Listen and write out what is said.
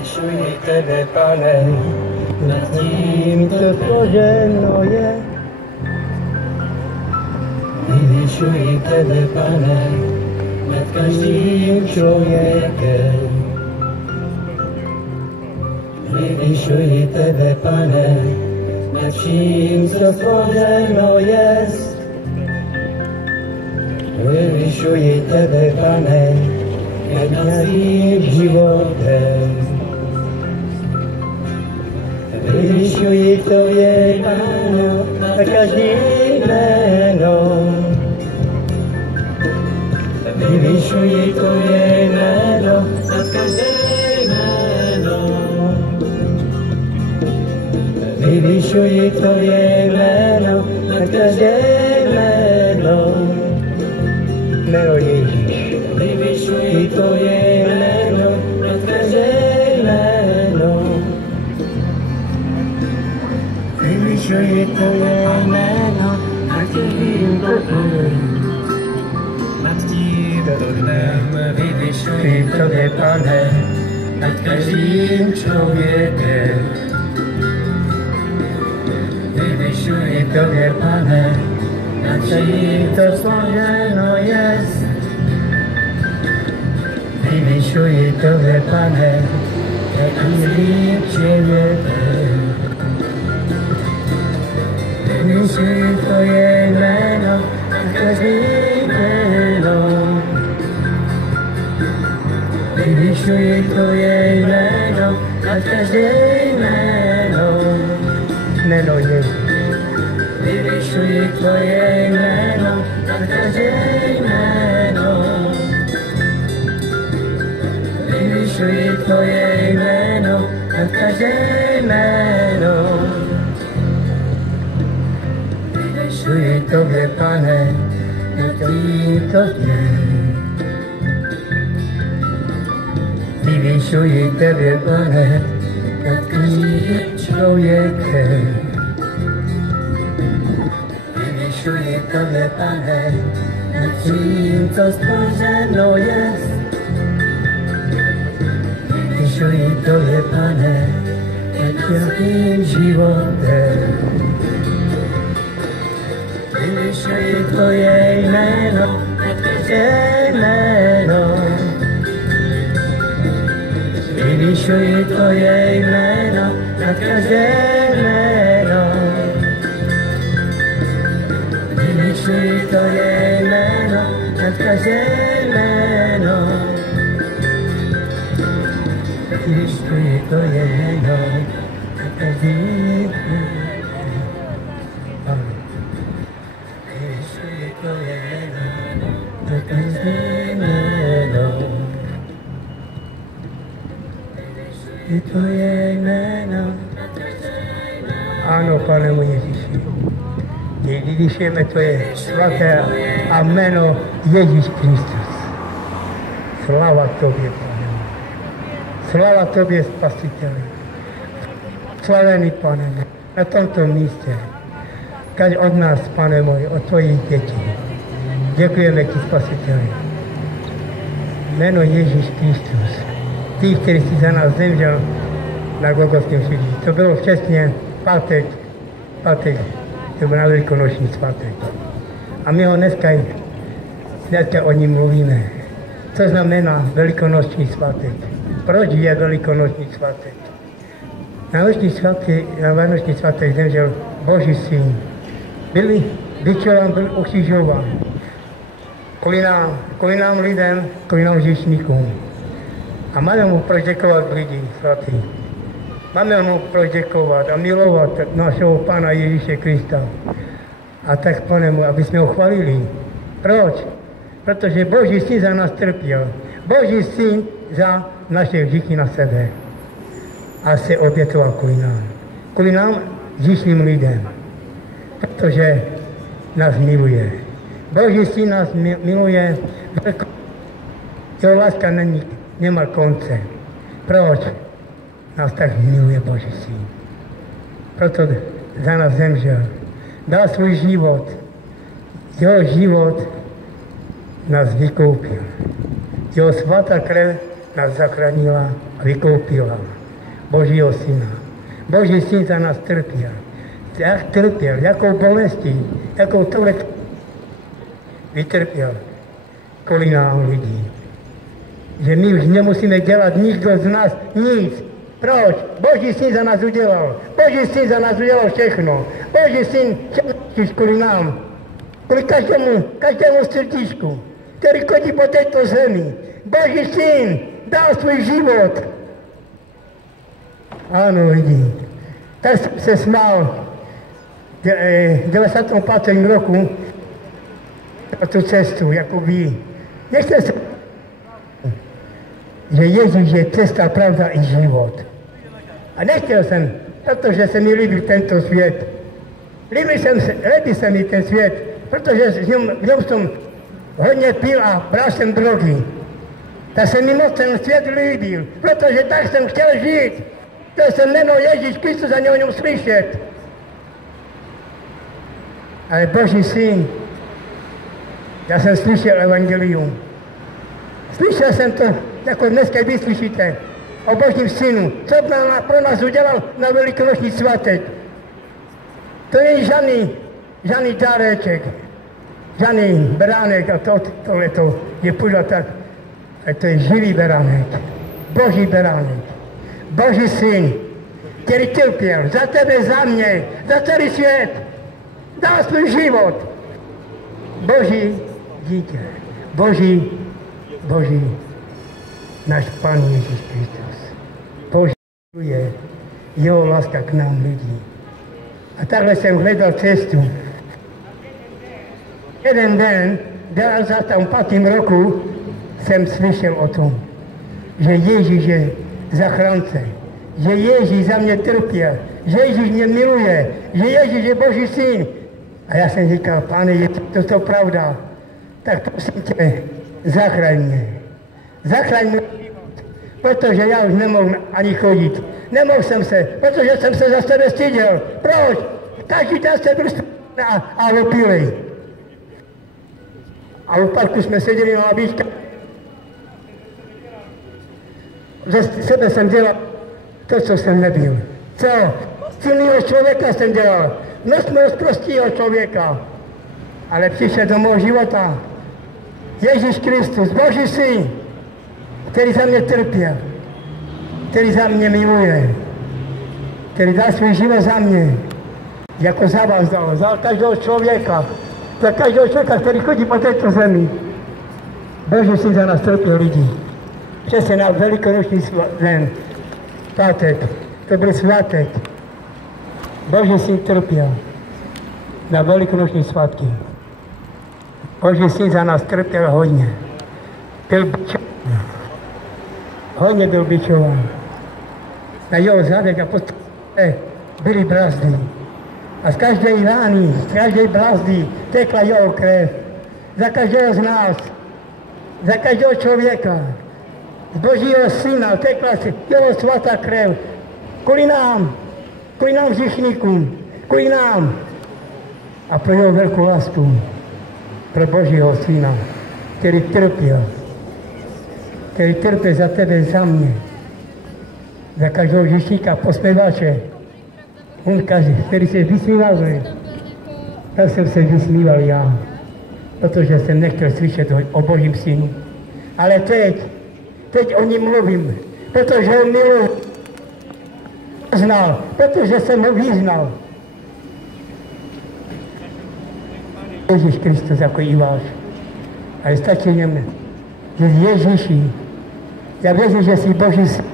Vyvyšuji tebe, Pane, nad tím, co stvořeno je. Vyvyšuji tebe, Pane, nad každým člověkem. Vyvyšuji tebe, Pane, nad vším, co stvořeno jest. Vyvyšuji tebe, Pane, nad svým životem. Vyvyšuji tvoje jméno nad každým jménem. Vyvyšuji tvoje jméno nad každým jménem. Vyvyšuji tvoje jméno nad každým jménem. Jméno Ježíš. Vyvyšuji tvoje jméno nad každým jménem. Vyvyšuji tvoje jméno nad tím dnem. Nad tímto dnem vyvyšuji tebe, Pane, nad každým člověkem. Vyvyšuji tebe, Pane, nad vším, co stvořeno jest. Vyvyšuji tebe, Pane, nad každým člověkem. Vyvyšuji tvoje jméno nad každým jménem. Vyvyšuji tvoje jméno nad každým jménem. Jméno Ježíš. Vyvyšuji tvoje jméno nad každým jménem. Vyvyšuji tvoje jméno nad každým jménem. Vyvyšuji tobě, Pane, nad tímto dnem. Vyvyšuji tebe, Pane, nad každým člověkem. Vyvyšuji tebe, Pane, nad tím, co stvořeno jest. Vyvyšuji tebe, Pane, nad každým životem. Vyvyšuji tvoje jméno nad každým jménem. Vyvyšuji tvoje jméno nad každým jménem. Vyvyšuji tvoje jméno nad každým jménem. Vyvyšuji tvoje jméno nad každým jménem. Vyvyšuji tvoje jméno nad každým jménem. Vyvyšuji tvoje jméno. Ano, Pane můj Ježíši. Vyvyšujeme tvoje svaté a jméno Ježíš Kristus. Sláva tobě, Pane. Sláva tobě, Spasiteli. Slavený, Pane, na tomto místě. Kaž od nás, Pane můj, od tvojich dětí. Děkujeme ti, Spasiteli. Jméno Ježíš Kristus. Ty, který jsi za nás zemřel na Golgotském kříži. To bylo přesně pátek, to byl na velikonoční svátek. A my ho dneska o ní mluvíme. Co znamená velikonoční svátek? Proč je velikonoční svátek? Na vánoční svátek zemřel Boží syn. Byl vyčován, byl ukřižován. Kvůli nám lidem, kvůli nám hříšníkům. A máme mu proděkovat lidi svatý. Máme mu proděkovat a milovat našeho Pána Ježíše Krista. A tak, Pane mu, aby jsme ho chválili. Proč? Protože Boží syn za nás trpěl. Boží syn za naše hříchy na sebe. A se obětoval kvůli nám hříšným lidem. Protože nás miluje. Boží syn nás miluje. Jeho láska nemá konce. Proč? Nás tak miluje Boží syn. Proto za nás zemřel. Dal svůj život. Jeho život nás vykoupil. Jeho svatá krev nás zachránila a vykoupil Božího syna. Boží syn za nás trpěl. Jak trpěl, jakou bolestí, jakou tohle vytrpěl kvůli nám lidí. Že my už nemusíme dělat nikdo z nás nic. Proč? Boží syn za nás udělal. Boží syn za nás udělal všechno. Boží syn kvůli nám. Kvůli každému srdíčku, který chodí po této zemi. Boží syn dal svůj život. Ano, lidi. Tak jsem se smál v 95. roku na tu cestu, jako vy. Nechce se, že Ježíš je cesta, pravda i život. A nechtěl jsem, protože se mi líbil tento svět. Líbí se mi ten svět, protože v něm jsem hodně pil a bral jsem drogy. Tak se mi moc ten svět líbil, protože tak jsem chtěl žít. Chtěl jsem jméno Ježíš Kristus a o něm slyšet. Ale Boží syn, já jsem slyšel evangelium. Slyšel jsem to, jako dneska vy slyšíte, o Božím synu, co pro nás udělal na velikonoční svátek. To není žádný dáreček, žádný beránek a tohleto je půjde tak. A to je živý beránek, Boží beránek, Boží syn, který trpěl za tebe, za mě, za celý svět, dal svůj život. Boží dítě, Boží, náš Pán Ježíš Kristus. Boží je jeho láska k nám lidí. A takhle jsem hledal cestu. Jeden den, v 95. roku, jsem slyšel o tom, že Ježíš je zachránce, že Ježíš za mě trpěl, že Ježíš mě miluje, že Ježíš je Boží syn. A já jsem říkal, Pane, je to pravda, tak prosím tě, zachraň mě. Zachraň mě život, protože já už nemohu ani chodit. Nemohl jsem se, protože jsem se za sebe styděl. Proč? Každý den se byl a opilej. A v parku jsme seděli na labičkách. Ze sebe jsem dělal to, co jsem nebyl. Co? Silného člověka jsem dělal. Nosnost prostého člověka. Ale přišel do mého života Ježíš Kristus, Boží syn, který za mě trpěl, který za mě miluje, který dal svůj život za mě, jako za vás dal, za každého člověka, který chodí po této zemi. Boží syn za nás trpěl lidi. Přesně na velikonoční den, pátek, to byl svátek. Boží syn trpěl na velikonoční svátky. Boží syn za nás trpěl hodně. Byl bičován. Hodně byl bičován. Na jeho zadek a postupně byly brázdy. A z každé rány, z každé brázdy tekla jeho krev. Za každého z nás, za každého člověka. Z Božího syna tekla jeho svatá krev. Kvůli nám hříšníkům, kvůli nám. A pro jeho velkou lásku, pro Božího syna, který trpěl za tebe, za mě, za každého hříšníka, posměvače. On který se vysmíval, tak jsem se vysmíval já, protože jsem nechtěl slyšet o Božím synu. Ale teď o něm mluvím, protože ho miluji. Znal, protože jsem ho vyznal. Ježíš Kristus jako i váš. Ale stačí něm, že Ježíši, já věřím, že jsi Boží syn.